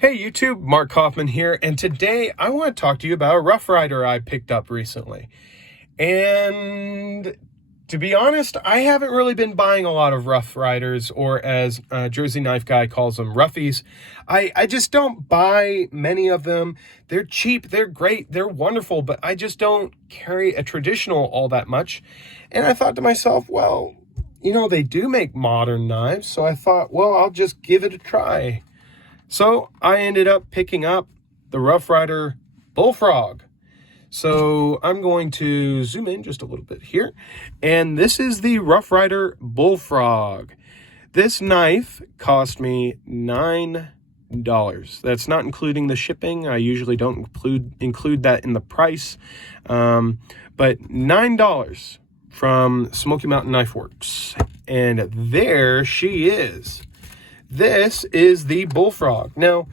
Hey YouTube, Mark Kaufman here, and today I want to talk to you about a Rough Rider I picked up recently. And to be honest, I haven't really been buying a lot of Rough Riders, or as Jersey Knife Guy calls them, Roughies. I just don't buy many of them. They're cheap, they're great, they're wonderful, but I just don't carry a traditional all that much. And I thought to myself, well, you know, they do make modern knives, so I thought, well, I'll just give it a try. So I ended up picking up the Rough Rider Bullfrog. So I'm going to zoom in just a little bit here. And this is the Rough Rider Bullfrog. This knife cost me $9. That's not including the shipping. I usually don't include that in the price. But $9 from Smoky Mountain Knife Works. And there she is. This is the Bullfrog. Now,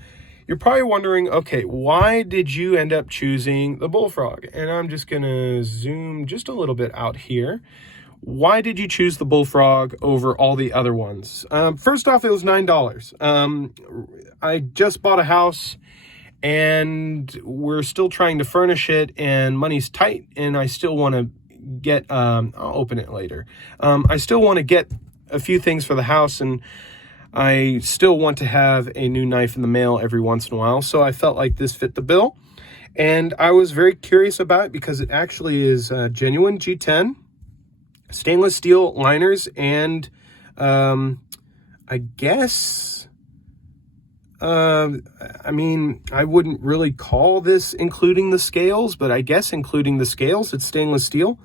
you're probably wondering, okay, why did you end up choosing the Bullfrog? And I'm just going to zoom just a little bit out here. Why did you choose the Bullfrog over all the other ones? First off, it was $9. I just bought a house, and we're still trying to furnish it, and money's tight, and I still want to get, I'll open it later. I still want to get a few things for the house, and I still want to have a new knife in the mail every once in a while, so I felt like this fit the bill. And I was very curious about it because it actually is genuine G10, stainless steel liners, and I guess, I mean, I wouldn't really call this including the scales, but I guess including the scales, it's stainless steel.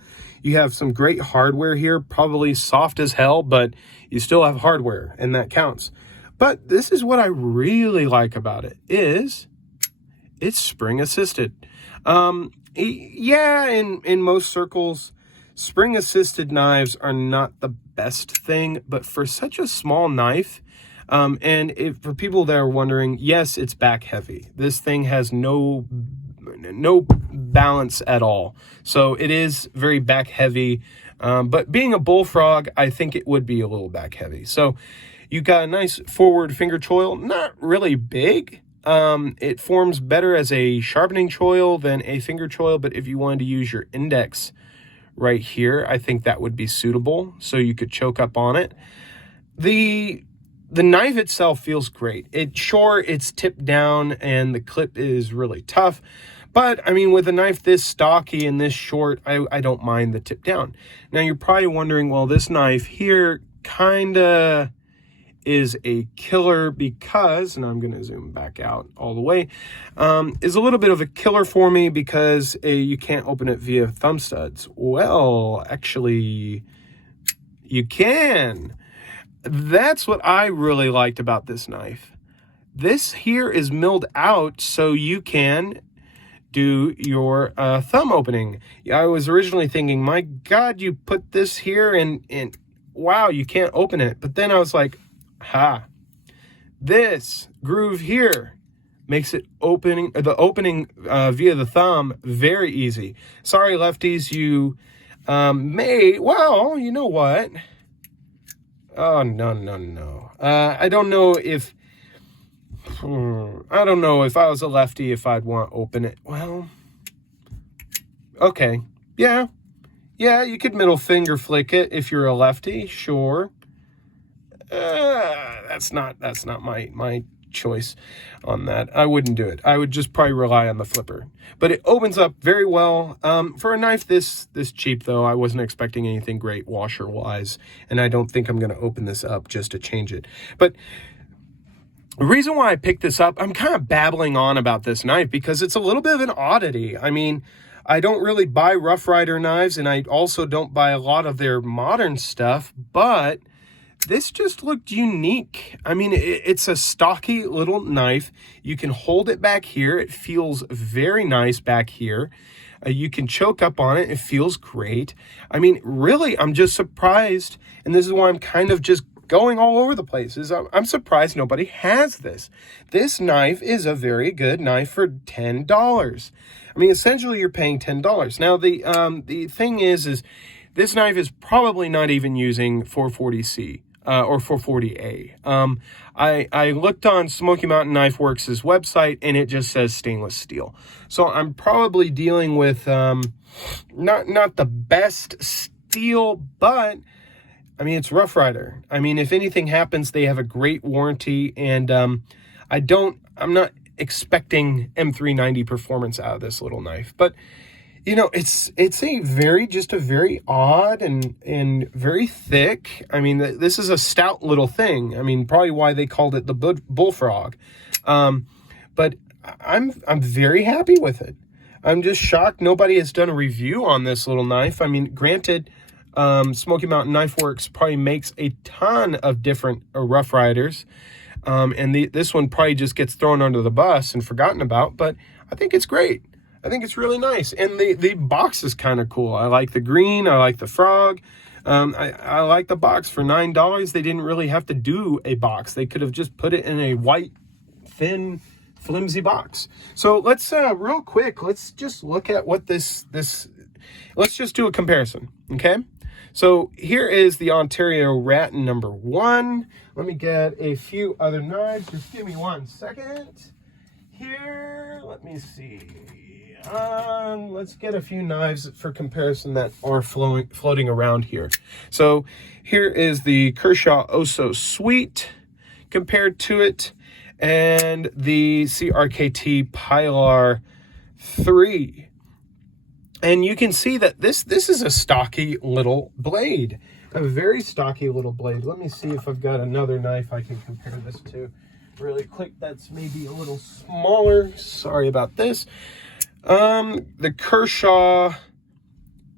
You have some great hardware here, probably soft as hell, but you still have hardware, and that counts. But this is what I really like about it, is it's spring assisted. Yeah, in most circles, spring assisted knives are not the best thing, but for such a small knife, for people that are wondering, yes, it's back heavy. This thing has no balance at all, so it is very back heavy, but being a Bullfrog, I think it would be a little back heavy. So you got a nice forward finger choil, not really big. It forms better as a sharpening choil than a finger choil, but if you wanted to use your index right here, I think that would be suitable, so you could choke up on it. The knife itself feels great. It's tipped down and the clip is really tough. But, I mean, with a knife this stocky and this short, I don't mind the tip down. Now, you're probably wondering, well, this knife here kind of is a killer because, and I'm going to zoom back out all the way, is a little bit of a killer for me because you can't open it via thumb studs. Well, actually, you can. That's what I really liked about this knife. This here is milled out so you can do your thumb opening. I was originally thinking, my God, you put this here and wow, you can't open it. But then I was like, this groove here makes it opening via the thumb very easy. Sorry, lefties, you well, you know what? Oh, no. I don't know if I was a lefty if I'd want to open it. Well, okay. Yeah, you could middle finger flick it if you're a lefty, sure. That's not my choice on that. I wouldn't do it. I would just probably rely on the flipper. But it opens up very well. For a knife this cheap, though, I wasn't expecting anything great washer-wise, and I don't think I'm going to open this up just to change it. But the reason why I picked this up, I'm kind of babbling on about this knife because it's a little bit of an oddity. I mean, I don't really buy Rough Rider knives, and I also don't buy a lot of their modern stuff, but this just looked unique. I mean, it's a stocky little knife. You can hold it back here. It feels very nice back here. You can choke up on it. It feels great. I mean, really, I'm just surprised, and this is why I'm kind of just going all over the place. I'm surprised nobody has this. This knife is a very good knife for $10. I mean, essentially, you're paying $10. Now, the thing is this knife is probably not even using 440C. or 440A. I looked on Smoky Mountain Knife Works' website, and it just says stainless steel. So I'm probably dealing with not the best steel, but I mean, it's Rough Ryder. I mean, if anything happens, they have a great warranty, and I'm not expecting M390 performance out of this little knife. But you know, it's a very odd and very thick. I mean, this is a stout little thing. I mean, probably why they called it the Bullfrog. But I'm very happy with it. I'm just shocked nobody has done a review on this little knife. I mean, granted, Smoky Mountain Knife Works probably makes a ton of different Rough Riders. And this one probably just gets thrown under the bus and forgotten about, but I think it's great. I think it's really nice. And the box is kind of cool. I like the green. I like the frog. I like the box. For $9, they didn't really have to do a box. They could have just put it in a white, thin, flimsy box. So let's, real quick, let's just look at what let's just do a comparison, okay? So here is the Ontario Rattan #1. Let me get a few other knives. Just give me 1 second. Here, let me see. Let's get a few knives for comparison that are floating around here. So here is the Kershaw Oso Sweet compared to it, and the CRKT Pilar 3. And you can see that this is a stocky little blade, a very stocky little blade. Let me see if I've got another knife I can compare this to really quick that's maybe a little smaller. Sorry about this. The Kershaw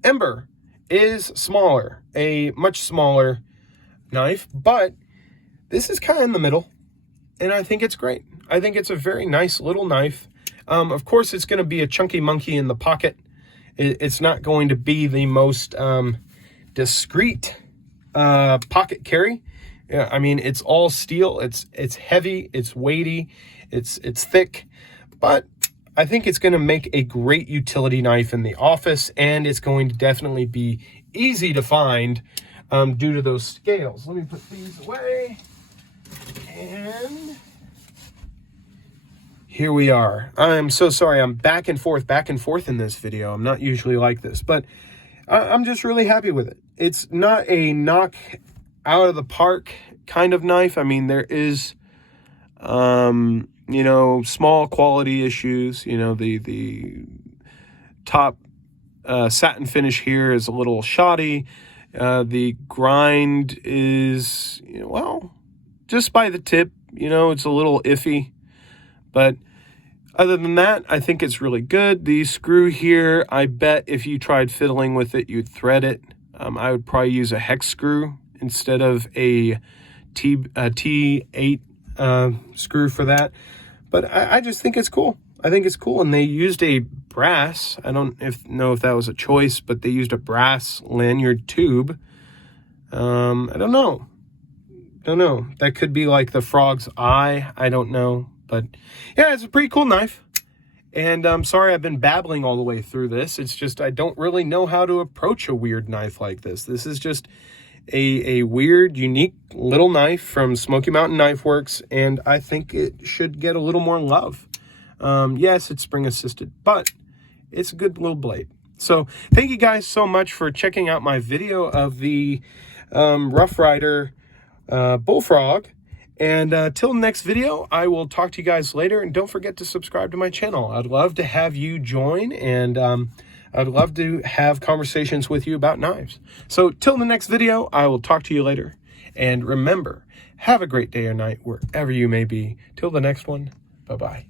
Ember is smaller, a much smaller knife, but this is kind of in the middle, and I think it's great. I think it's a very nice little knife. Of course, it's going to be a chunky monkey in the pocket. It's not going to be the most discreet pocket carry. I mean, it's all steel. It's heavy. It's weighty. It's thick, but I think it's going to make a great utility knife in the office, and it's going to definitely be easy to find due to those scales. Let me put these away, and here we are. I'm so sorry. I'm back and forth in this video. I'm not usually like this, but I'm just really happy with it. It's not a knock out of the park kind of knife. I mean, there is, you know, small quality issues. You know, the top satin finish here is a little shoddy. The grind is, you know, well, just by the tip, you know, it's a little iffy. But other than that, I think it's really good. The screw here, I bet if you tried fiddling with it, you'd thread it. I would probably use a hex screw instead of a T8 screw for that. But I just think it's cool. I think it's cool. And they used a brass. I don't know if that was a choice, but they used a brass lanyard tube. I don't know. That could be like the frog's eye. I don't know. But yeah, it's a pretty cool knife. And I'm sorry I've been babbling all the way through this. It's just I don't really know how to approach a weird knife like this. This is just a weird, unique little knife from Smoky Mountain Knife Works, and I think it should get a little more love. Yes, it's spring assisted, but it's a good little blade. So thank you guys so much for checking out my video of the Rough Ryder Bullfrog. And till next video, I will talk to you guys later. And don't forget to subscribe to my channel. I'd love to have you join, and I'd love to have conversations with you about knives. So till the next video, I will talk to you later. And remember, have a great day or night wherever you may be. Till the next one, bye-bye.